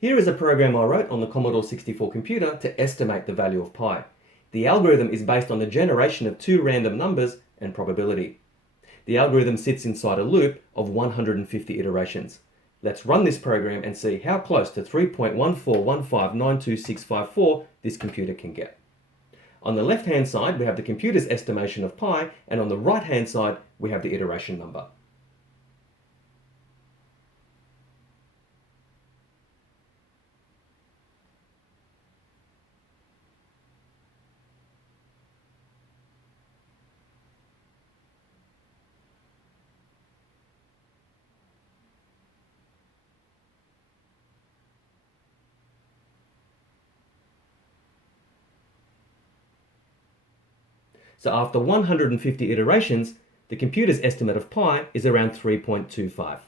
Here is a program I wrote on the Commodore 64 computer to estimate the value of pi. The algorithm is based on the generation of two random numbers and probability. The algorithm sits inside a loop of 150 iterations. Let's run this program and see how close to 3.141592654 this computer can get. On the left-hand side, we have the computer's estimation of pi, and on the right-hand side, we have the iteration number. So after 150 iterations, the computer's estimate of pi is around 3.25.